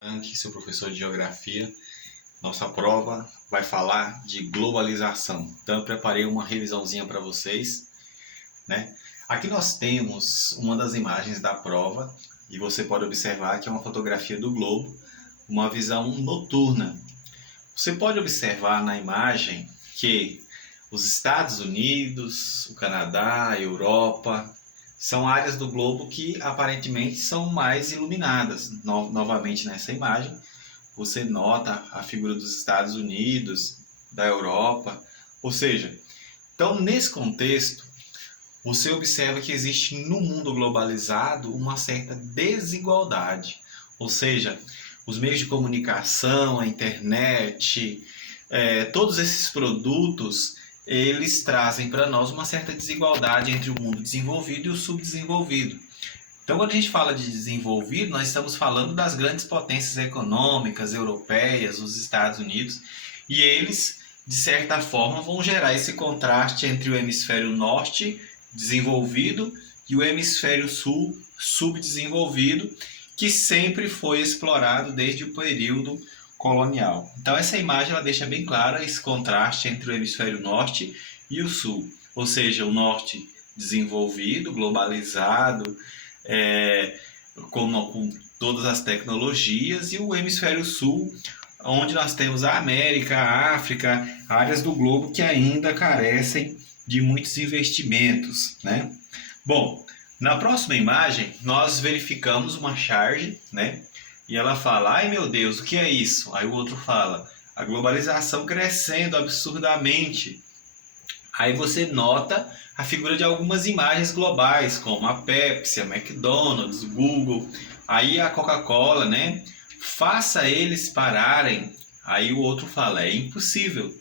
Aqui, seu professor de geografia. Nossa prova vai falar de globalização. Então, eu preparei uma revisãozinha para vocês, né? Aqui nós temos uma das imagens da prova e você pode observar que é uma fotografia do globo, uma visão noturna. Você pode observar na imagem que os Estados Unidos, o Canadá, a Europa, são áreas do globo que aparentemente são mais iluminadas. Novamente nessa imagem, você nota a figura dos Estados Unidos, da Europa, ou seja, então nesse contexto, você observa que existe no mundo globalizado uma certa desigualdade, ou seja, os meios de comunicação, a internet, todos esses produtos, eles trazem para nós uma certa desigualdade entre o mundo desenvolvido e o subdesenvolvido. Então, quando a gente fala de desenvolvido, nós estamos falando das grandes potências econômicas europeias, os Estados Unidos, e eles, de certa forma, vão gerar esse contraste entre o hemisfério norte, desenvolvido, e o hemisfério sul, subdesenvolvido, que sempre foi explorado desde o período colonial. Então, essa imagem ela deixa bem claro esse contraste entre o hemisfério norte e o sul, ou seja, o norte desenvolvido, globalizado, com todas as tecnologias, e o hemisfério sul, onde nós temos a América, a África, áreas do globo que ainda carecem de muitos investimentos, né? Bom, na próxima imagem nós verificamos uma charge, né? E ela fala: ai meu Deus, o que é isso? Aí o outro fala: a globalização crescendo absurdamente. Aí você nota a figura de algumas imagens globais, como a Pepsi, a McDonald's, o Google, aí a Coca-Cola, né? Faça eles pararem. Aí o outro fala: é impossível.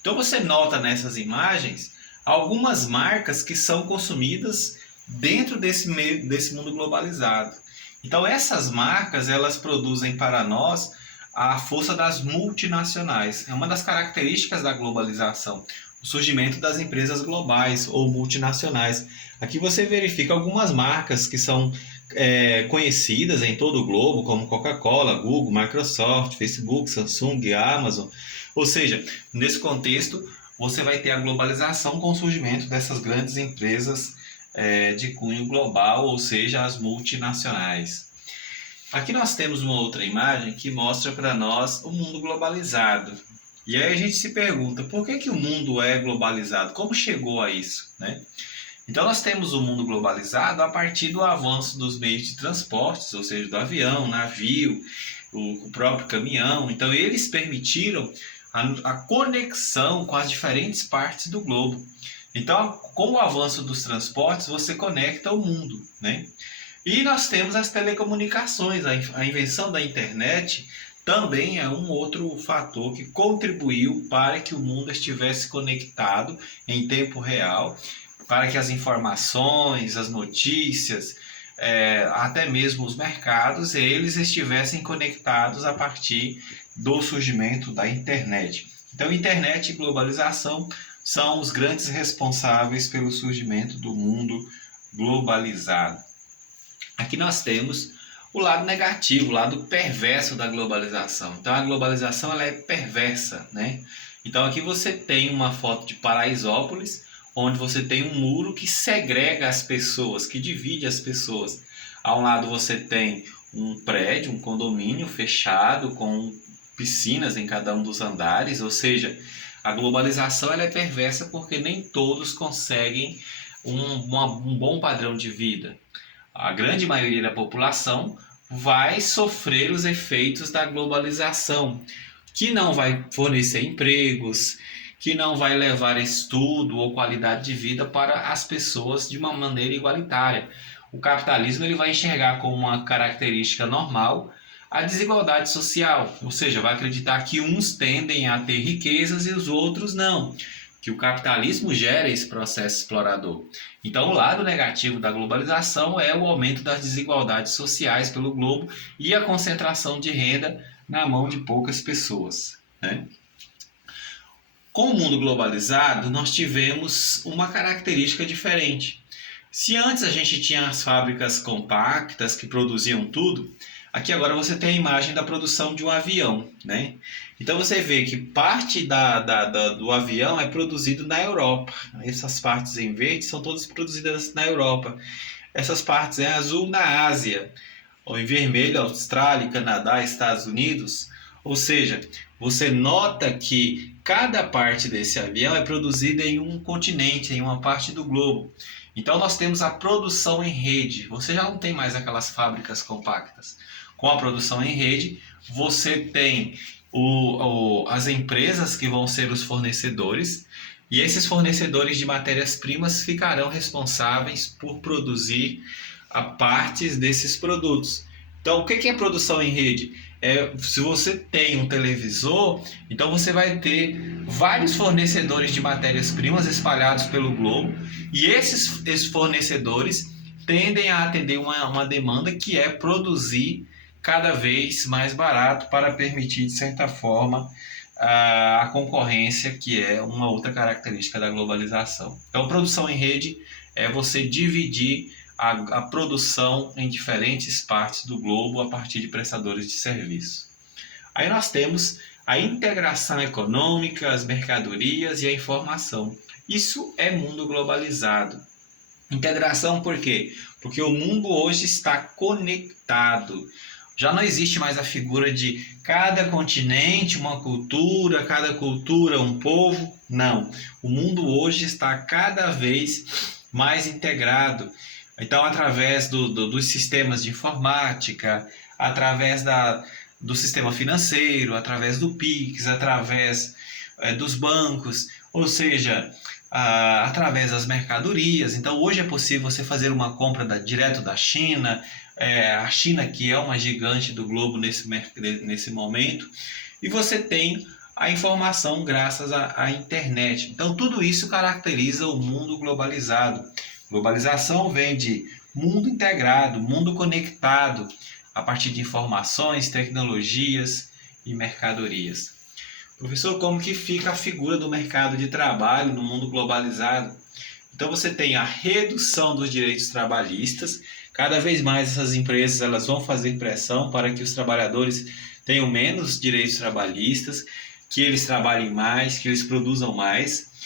Então você nota nessas imagens algumas marcas que são consumidas dentro desse mundo globalizado. Então essas marcas elas produzem para nós a força das multinacionais. É uma das características da globalização, o surgimento das empresas globais ou multinacionais. Aqui você verifica algumas marcas que são conhecidas em todo o globo, como Coca-Cola, Google, Microsoft, Facebook, Samsung, Amazon. Ou seja, nesse contexto, você vai ter a globalização com o surgimento dessas grandes empresas de cunho global, ou seja, as multinacionais. Aqui nós temos uma outra imagem que mostra para nós o mundo globalizado. E aí a gente se pergunta, por que o mundo é globalizado? Como chegou a isso, né? Então nós temos o mundo globalizado a partir do avanço dos meios de transportes, ou seja, do avião, navio, o próprio caminhão. Então eles permitiram a conexão com as diferentes partes do globo. Então, com o avanço dos transportes, você conecta o mundo, né? E nós temos as telecomunicações, a invenção da internet também é um outro fator que contribuiu para que o mundo estivesse conectado em tempo real, para que as informações, as notícias, até mesmo os mercados, eles estivessem conectados a partir do surgimento da internet. Então, internet e globalização são os grandes responsáveis pelo surgimento do mundo globalizado. Aqui nós temos o lado negativo, o lado perverso da globalização. Então a globalização ela é perversa, né? Então aqui você tem uma foto de Paraisópolis, onde você tem um muro que segrega as pessoas, que divide as pessoas. Ao lado você tem um prédio, um condomínio fechado com piscinas em cada um dos andares, ou seja, a globalização ela é perversa porque nem todos conseguem um bom padrão de vida. A grande maioria da população vai sofrer os efeitos da globalização, que não vai fornecer empregos, que não vai levar estudo ou qualidade de vida para as pessoas de uma maneira igualitária. O capitalismo ele vai enxergar como uma característica normal a desigualdade social, ou seja, vai acreditar que uns tendem a ter riquezas e os outros não, que o capitalismo gera esse processo explorador. Então, o lado negativo da globalização é o aumento das desigualdades sociais pelo globo e a concentração de renda na mão de poucas pessoas, né? Com o mundo globalizado, nós tivemos uma característica diferente. Se antes a gente tinha as fábricas compactas que produziam tudo, Aqui agora você tem a imagem da produção de um avião, né? Então você vê que parte do avião é produzido na Europa. Essas partes em verde são todas produzidas na Europa. Essas partes em azul na Ásia. Ou em vermelho, Austrália, Canadá, Estados Unidos. Ou seja, você nota que cada parte desse avião é produzida em um continente, em uma parte do globo. Então nós temos a produção em rede. Você já não tem mais aquelas fábricas compactas. Com a produção em rede, você tem as empresas que vão ser os fornecedores, e esses fornecedores de matérias-primas ficarão responsáveis por produzir a partes desses produtos. Então, o que é produção em rede? Se você tem um televisor, então você vai ter vários fornecedores de matérias-primas espalhados pelo globo, e esses fornecedores tendem a atender uma demanda que é produzir cada vez mais barato para permitir, de certa forma, a concorrência, que é uma outra característica da globalização. Então, produção em rede é você dividir a produção em diferentes partes do globo a partir de prestadores de serviço. Aí nós temos a integração econômica, as mercadorias e a informação. Isso é mundo globalizado. Integração por quê? Porque o mundo hoje está conectado. Já não existe mais a figura de cada continente uma cultura, cada cultura um povo. Não. O mundo hoje está cada vez mais integrado. Então, através dos sistemas de informática, através do sistema financeiro, através do Pix, através dos bancos, ou seja, através das mercadorias. Então, hoje é possível você fazer uma compra direto da China, a China que é uma gigante do globo nesse momento, e você tem a informação graças à internet. Então, tudo isso caracteriza o mundo globalizado. Globalização vem de mundo integrado, mundo conectado, a partir de informações, tecnologias e mercadorias. Professor, como que fica a figura do mercado de trabalho no mundo globalizado? Então você tem a redução dos direitos trabalhistas. Cada vez mais essas empresas elas vão fazer pressão para que os trabalhadores tenham menos direitos trabalhistas, que eles trabalhem mais, que eles produzam mais.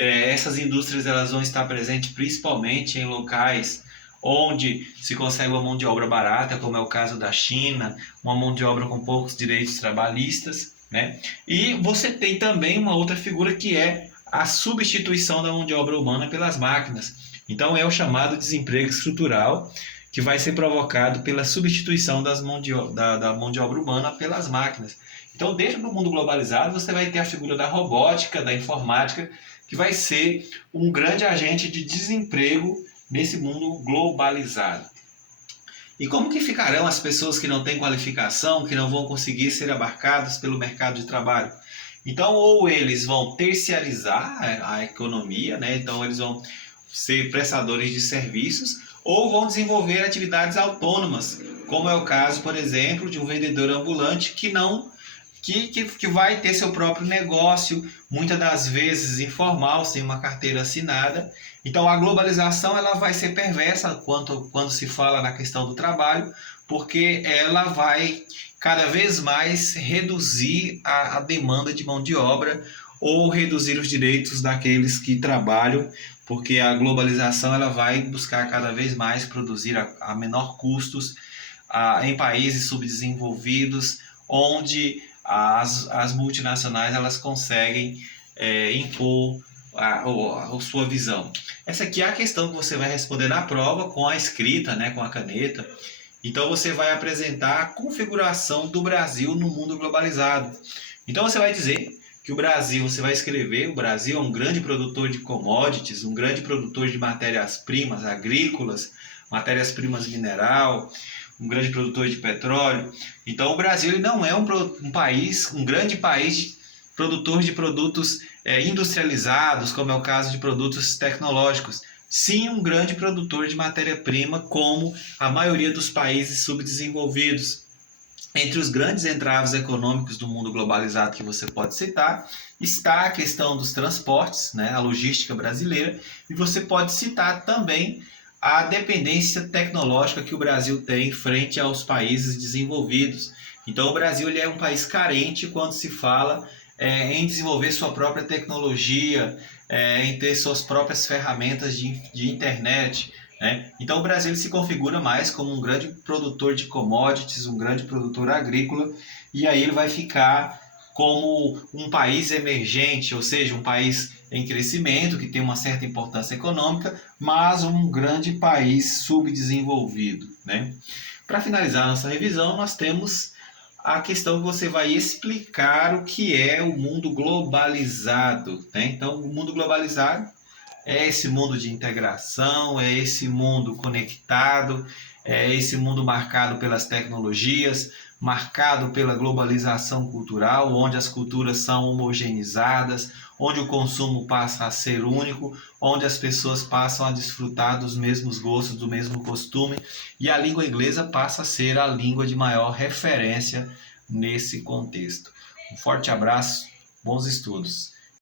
Essas indústrias elas vão estar presentes principalmente em locais onde se consegue uma mão de obra barata, como é o caso da China, uma mão de obra com poucos direitos trabalhistas, né? E você tem também uma outra figura que é a substituição da mão de obra humana pelas máquinas. Então é o chamado desemprego estrutural, que vai ser provocado pela substituição da mão de obra humana pelas máquinas. Então, dentro do mundo globalizado, você vai ter a figura da robótica, da informática, que vai ser um grande agente de desemprego nesse mundo globalizado. E como que ficarão as pessoas que não têm qualificação, que não vão conseguir ser abarcadas pelo mercado de trabalho? Então, ou eles vão terciarizar a economia, né? Então eles vão ser prestadores de serviços, ou vão desenvolver atividades autônomas, como é o caso, por exemplo, de um vendedor ambulante que vai ter seu próprio negócio, muitas das vezes informal, sem uma carteira assinada. Então a globalização ela vai ser perversa quando se fala na questão do trabalho, porque ela vai cada vez mais reduzir a demanda de mão de obra ou reduzir os direitos daqueles que trabalham, porque a globalização ela vai buscar cada vez mais produzir a menor custos em países subdesenvolvidos, onde as multinacionais elas conseguem impor a sua visão. Essa aqui é a questão que você vai responder na prova com a escrita, né, com a caneta. Então você vai apresentar a configuração do Brasil no mundo globalizado. Então você vai dizer que o Brasil, você vai escrever, o Brasil é um grande produtor de commodities, um grande produtor de matérias-primas agrícolas, matérias-primas mineral, um grande produtor de petróleo. Então o Brasil ele não é um grande país produtor de produtos industrializados, como é o caso de produtos tecnológicos. Sim, um grande produtor de matéria-prima, como a maioria dos países subdesenvolvidos. Entre os grandes entraves econômicos do mundo globalizado que você pode citar, está a questão dos transportes, né, a logística brasileira, e você pode citar também a dependência tecnológica que o Brasil tem frente aos países desenvolvidos. Então, o Brasil ele é um país carente quando se fala em desenvolver sua própria tecnologia, em ter suas próprias ferramentas de internet. Né? Então, o Brasil ele se configura mais como um grande produtor de commodities, um grande produtor agrícola, e aí ele vai ficar como um país emergente, ou seja, um país em crescimento, que tem uma certa importância econômica, mas um grande país subdesenvolvido. Né? Para finalizar nossa revisão, nós temos a questão que você vai explicar o que é o mundo globalizado. Né? Então, o mundo globalizado é esse mundo de integração, é esse mundo conectado, é esse mundo marcado pelas tecnologias, marcado pela globalização cultural, onde as culturas são homogeneizadas, onde o consumo passa a ser único, onde as pessoas passam a desfrutar dos mesmos gostos, do mesmo costume, e a língua inglesa passa a ser a língua de maior referência nesse contexto. Um forte abraço, bons estudos.